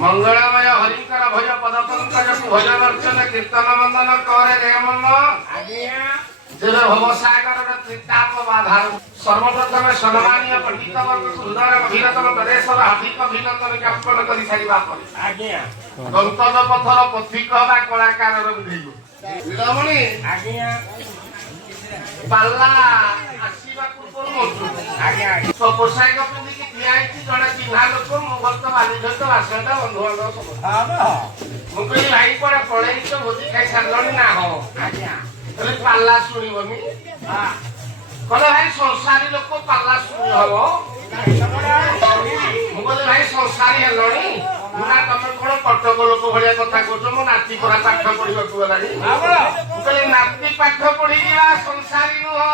मंगलमय हरिकर भज पद पंकज भजन अर्चन कीर्तन वंदन करे रे मन जेबे भवसागर त्रिताप बाधार सर्वप्रथम सम्मानीय पंडित वर्ग सुंदर गभीरतम प्रदेशर हार्दिक अभिनंदन ज्ञापन करि सारिबा पर आज्ञा गंतव्य पथर पथिक बा कलाकार विधेयु लीलामणि आज्ञा पाल्ला आसीबा पूर्व मोचु आज्ञा तो पोसाई पिंदी की थियाइछि जणे चिन्हा लोक मुगत बाली झत आसेंदा बंधु बांधव सब हां मुकई भाई पडा पळेई तो भोजी खाई सारलनी ना हो आज्ञा तले पाल्ला सुनिबो मी हां कले भाई संसारी लोक पाल्ला सुनि हबो मुगले भाई संसारी हेलणी मुना तमे कोन कटक लोक भलिया कथा कहछो मो नाती परा पाठ पढिबा को गलानी मुकले नाती पाठ पढिबा संसारी नु हो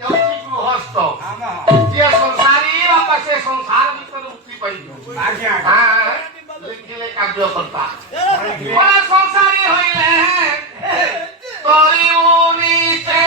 जोची गृहस्थ जे संसारी बापा से संसार भीतर मुक्ति पाइबो आज्ञा हां लिखिले कार्य करता बड़ा संसारी होइले करिउनी ते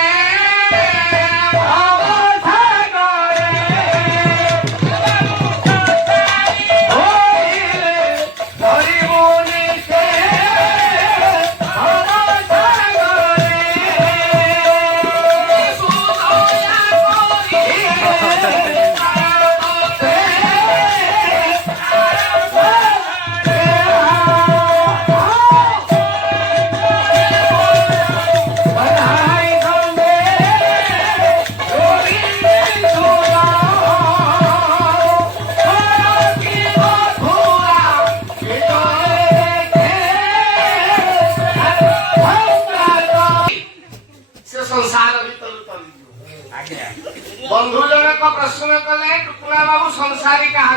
बंधु जनक प्रश्न कले टुकुला बाबू संसारी कहा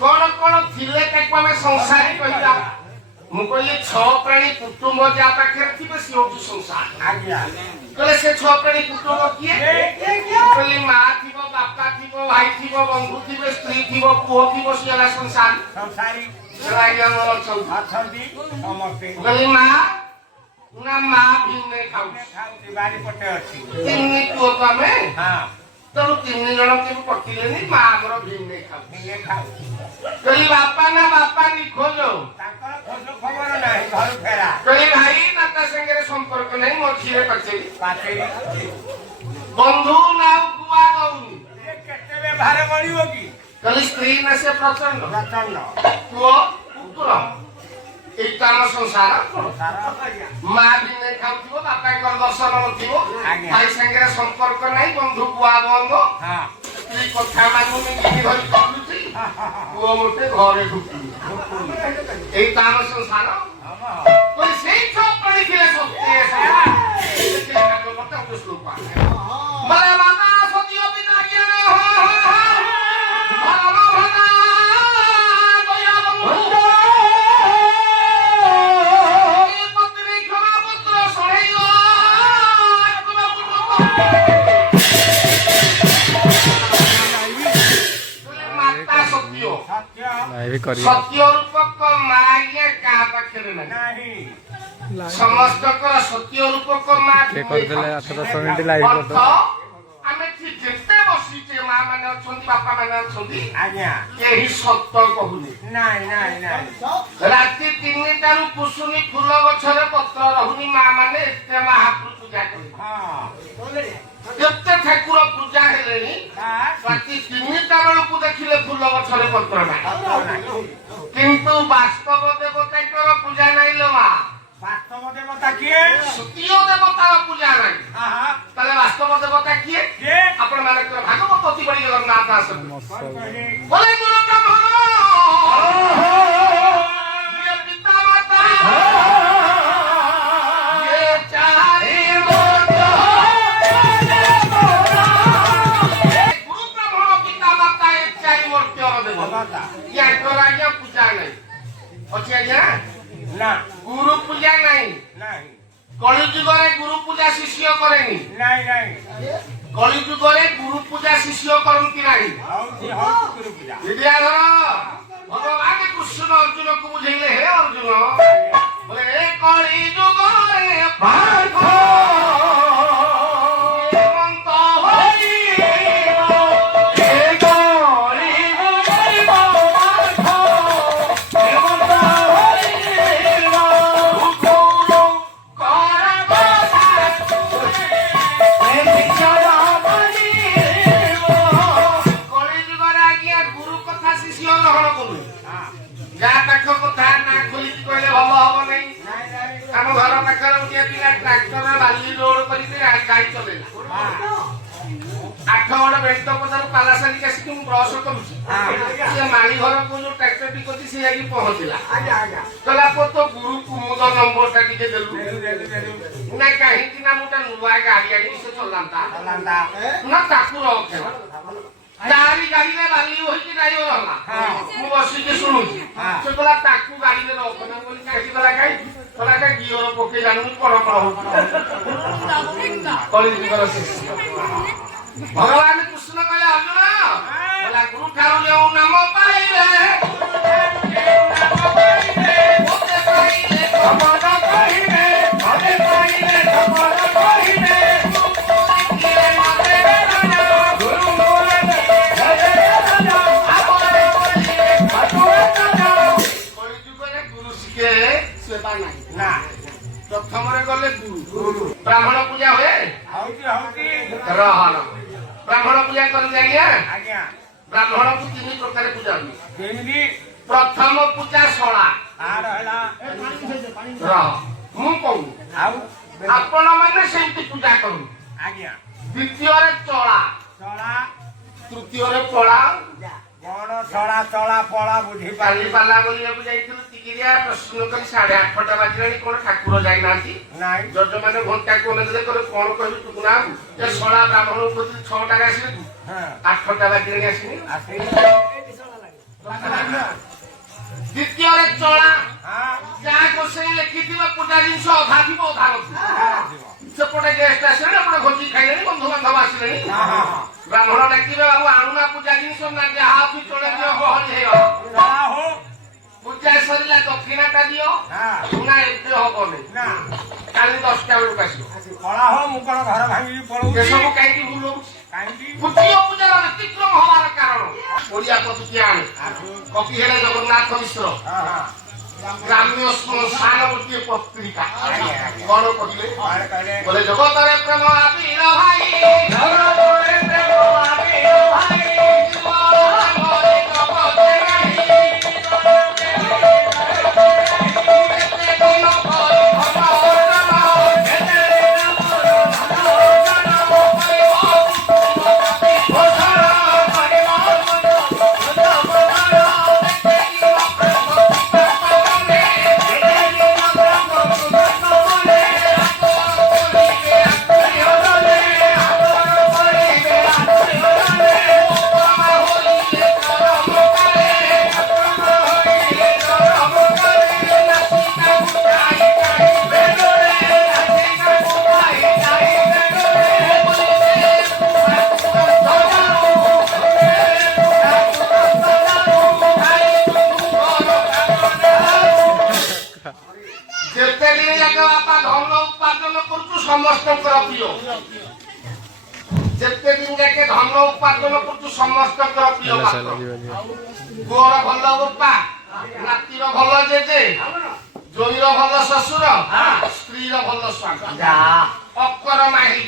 कौन कौन थिले ताको हमें संसारी कहिला मु कहली छ प्राणी कुटुंब जा पाखे थिबे से होउ संसार आज्ञा कले से छ प्राणी कुटुंब किए कहली मां थिबो बापा थिबो भाई थिबो बंधु थिबे स्त्री थिबो पुओ थिबो सेला संसार संसारी सेला मन अछंती समस्ते कहली मां ना मां भी नहीं खाऊ बारी पटे अछि तीन को तमे हां तो तीन जण के पटिलेनी मां हमर भी नहीं खाऊ कही बापा ना बापा नि खोजो ताकर खोजो खबर नाही घर फेरा कही भाई नाता संगे संपर्क नहीं मोर खिरे पाचे बंधु ना गुआ गौनी केते व्यवहार बळियो की कली स्त्री न से प्रचंड तो पुत्र एक संसार मां भी नहीं खाऊ बापा कर दर्शन नथिबो भाई संगे संपर्क नहीं बंधु बुआ बंध स्त्री कथा मानुनी धरी करूची पुओ मोटे घरे ढुकी एक संसार कोई सेई छप पड़ी थिले सत्य से मत श्लोक मरे माता सतियो बिना ज्ञान हो भला भला गया बंधु सत्य रूपक माया का पाखरे नहीं समस्त को सत्य रूपक मां के कर देले 8-10 मिनिट लाइव कर दो हमें जेते बसिते मां माने अछंती बापा माने अछंती आज्ञा केही सत्य कहूनी नहीं राति 3 टारु कुसुमी फूल गछरे पत्र रहुनी मां माने एते महाप्रभु पूजा करी हां एते ठाकुर पूजा हेलेनी राति 3 टारु को देखिले फूल गछरे पत्र ना किंतु वास्तव देवता पूजा नहीं लवा वास्तव देवता किए सत्य देवतार पूजा नहीं ताले वास्तव देवता किए आपण माने भागवत अति बड़ी जगन्नाथ आसन बोले गुरु ब्रह्मा ये पिता माता ये चारि मोटा गुरु ब्रह्मा पिता माता ये चारि मूर्ति देवता या तोराया पूजा नहीं अछि आज्ञा ना गुरु पूजा नहीं कलि युग रे गुरु पूजा शिष्य करेनी नहीं कलि युग रे गुरु पूजा शिष्य करंती नहीं गुरु पूजा विद्याधर भगवान कृष्ण अर्जुन को बुझेले हे अर्जुन बोले ए कलि युग रे पाठ मंत होई ବେଷ୍ଟ ପଦାରୁ ପାଲା ସାରିକି ଆସିକି ମୁଁ ବ୍ରଶ କରୁଛି ସେ ମାଳି ଘରକୁ ଯୋଉ ଟ୍ରାକ୍ଟରଟି କରିଛି ସେ ଯାଇକି ପହଞ୍ଚିଲା କହିଲା ପୁଅ ତୋ ଗୁରୁ କୁମୁଦ ନମ୍ବରଟା ଟିକେ ଦେଲୁ ନା କାହିଁକି ନା ମୁଁ ତା ନୂଆ ଗାଡି ଆଣିବି ସେ ଚଲାନ୍ତା ନା ତାକୁ ରଖେ ତାରି ଗାଡିରେ ବାଲି ହୋଇକି ଡ୍ରାଇଭର ହେଲା ମୁଁ ବସିକି ଶୁଣୁଛି ସେ କହିଲା ତାକୁ ଗାଡିରେ ରଖନା ବୋଲି କାହିଁକି କହିଲା କାହିଁକି କହିଲା କାହିଁ ଗିଅର ପକେଇ ଜାଣୁନି କଣ ହଉଛି ଭଗବାନ କୃଷ୍ଣ କହିଲେ ଅର୍ଜୁନ କହିଲା ଗୁରୁ ଠାରୁ ଯେଉଁ ନାମ ପାଇଲେ ପ୍ରଥମରେ ଗଲେ ଗୁରୁ ବ୍ରାହ୍ମଣ ପୂଜା ହୁଏ ବ୍ରାହ୍ମଣ ପୂଜା କରନ୍ତି ଆଜ୍ଞା ବ୍ରାହ୍ମଣକୁ 3 ପ୍ରକାର ପୂଜା ହୁଏ ପ୍ରଥମ ପୂଜା ଶଳା ମୁଁ କହୁନି ଆପଣ ମାନେ ସେମିତି ପୂଜା କରୁ ଦ୍ୱିତୀୟରେ ଚଳା ତୃତୀୟରେ ପଳା କଣ ଛଳା ଚଳା ପଳା ବୁଝି କାଲି ପାଲା ବୋଲିବାକୁ ଯାଇଥିଲୁ ତିକିରିଆ ପ୍ରଶ୍ନ କରି 8:30 ବାଜିଲାଣି କଣ ଠାକୁର ଯାଇନାହାନ୍ତି ନାଇଁ ଜଜମାନେ ଘଣ୍ଟାକୁ ଅନେଇଦେଲେ କଣ କହିଲୁ ଟୁକୁନା ଏ ଶଳା ବ୍ରାହ୍ମଣ ଉପର 6ଟାରେ ଆସିଲେ ତୁ 8ଟା ବାଜିଲାଣି ଆସିନି ଦ୍ୱିତୀୟରେ ଚଳା ଯାହା ଗୋସେଇ ଲେଖିଥିବ ପୂଜା ଜିନିଷ ଅଧା ଥିବ ଅଧା ନଥିବ ସେପଟେ ଗେଷ୍ଟ ଆସିଲେଣି ଏପଟେ ଭୋଜି ଖାଇଲେଣି ବନ୍ଧୁବାନ୍ଧବ ଆସିଲେଣି ବ୍ରାହ୍ମଣ ଡାକିବେ ବାବୁ ଆଣୁନା ପୂଜା ଜିନିଷ ନା ଯାହା ଅଛି ଚଳେ ଦିଅ ଗହଳି ହେଇଗଲା ପୂଜା ସରିଲା ଦକ୍ଷିଣାଟା ଦିଅ ନା ଏତେ ହବନି କାଲି 10ଟା ବେଳକୁ ଆସିବ କଳା ହଉ ମୁଁ କଣ ଘର ଭାଙ୍ଗିକି ପଳଉଛି ଏସବୁ କାହିଁକି ଭୁଲଉଛି କାହିଁକି ତୃତୀୟ ପୂଜାର ବ୍ୟତିକ୍ରମ ହବାର କାରଣ ଓଡିଆ କବିକି ଆଣେ କବି ହେଲେ ଜଗନ୍ନାଥ ମିଶ୍ର ଗ୍ରାମ୍ୟ ଶ୍ମଶାନ ଗୋଟିଏ ପତ୍ରିକା କଣ କହିଲେ ବୋଲେ ଜଗତରେ ପ୍ରେମ ଆବିର ଭାଇ ଜଗତରେ ପ୍ରେମ ଆବିର ଭାଇ ସମସ୍ତଙ୍କର ପ୍ରିୟ ଯେତେ ଦିନ ଯାକେ ଧନ ଉପାର୍ଜନ କରୁଛୁ ସମସ୍ତଙ୍କର ପ୍ରିୟ ପୁଅର ଭଲ ବୋପା ନାତିର ଭଲ ଜେଜେ ଜୋଇର ଭଲ ଶ୍ୱଶୁର ସ୍ତ୍ରୀର ଭଲ ସ୍ୱାମୀ ଅକର ମାହି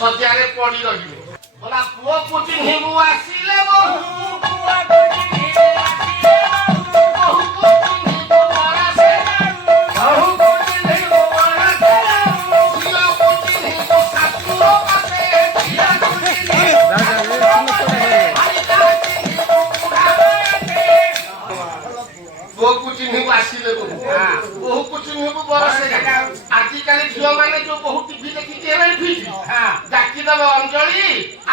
ସଜ୍ଜାରେ ପଡି ରହିବେ ବୋଲା ପୁଅକୁ ଚିହ୍ନିବୁ ଆସିଲେ ଆଜିକାଲି ଝିଅ ମାନେ ଯୋଉ ବହୁ ଟିଭି ଦେଖିକି ଡାକିଦବ ଅଞ୍ଜଳି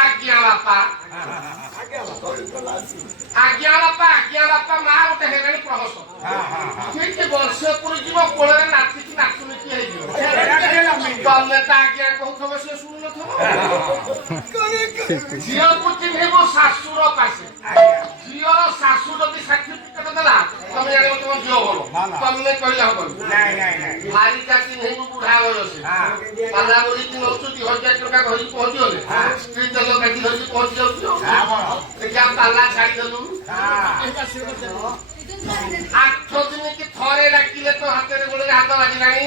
ଆଜ୍ଞା ବାପା ମା ଗୋଟେ ହେଲାଣି ପ୍ରହସ ଠିକ ବର୍ଷ ପୁରୀ ଯିବ କୋଳରେ ନାଚିକି ନାଚୁନିକି ହେଇଯିବ ତମେ ତ ଆଜ୍ଞା କହୁଥିବ ସେ ଶୁଣୁନଥିବ ଝିଅକୁ ଚିହ୍ନିବୁ ଶାଶୁର ପାଶେ ଝିଅର ଶାଶୁ ଯଦି ସାର୍ଟିଫିକେଟ ଦେଲା ତମେ ଜାଣିବ ତମ ଝିଅ ଭଲ ତମେ କହିଲେ ହବନି ଭାରିକା ଚିହ୍ନିବୁ ବୁଢା ବୟସେ ପାଲା ବୋଲିକି ନଉଛୁ 2000 ଟଙ୍କା ଧରିକି ପହଞ୍ଚିଗଲେ ସ୍ତ୍ରୀ ତେଲ କାଟି ଧରିକି ପହଞ୍ଚି ଯାଉଛି ଦେଖିବା ପାଲା ଛାଡ଼ିଦେଲୁ 8 ଦିନ କି ଥରେ ଡାକିଲେ ତ ହାତରେ ଗୋଡରେ ହାତ ବାଜିଲାଣି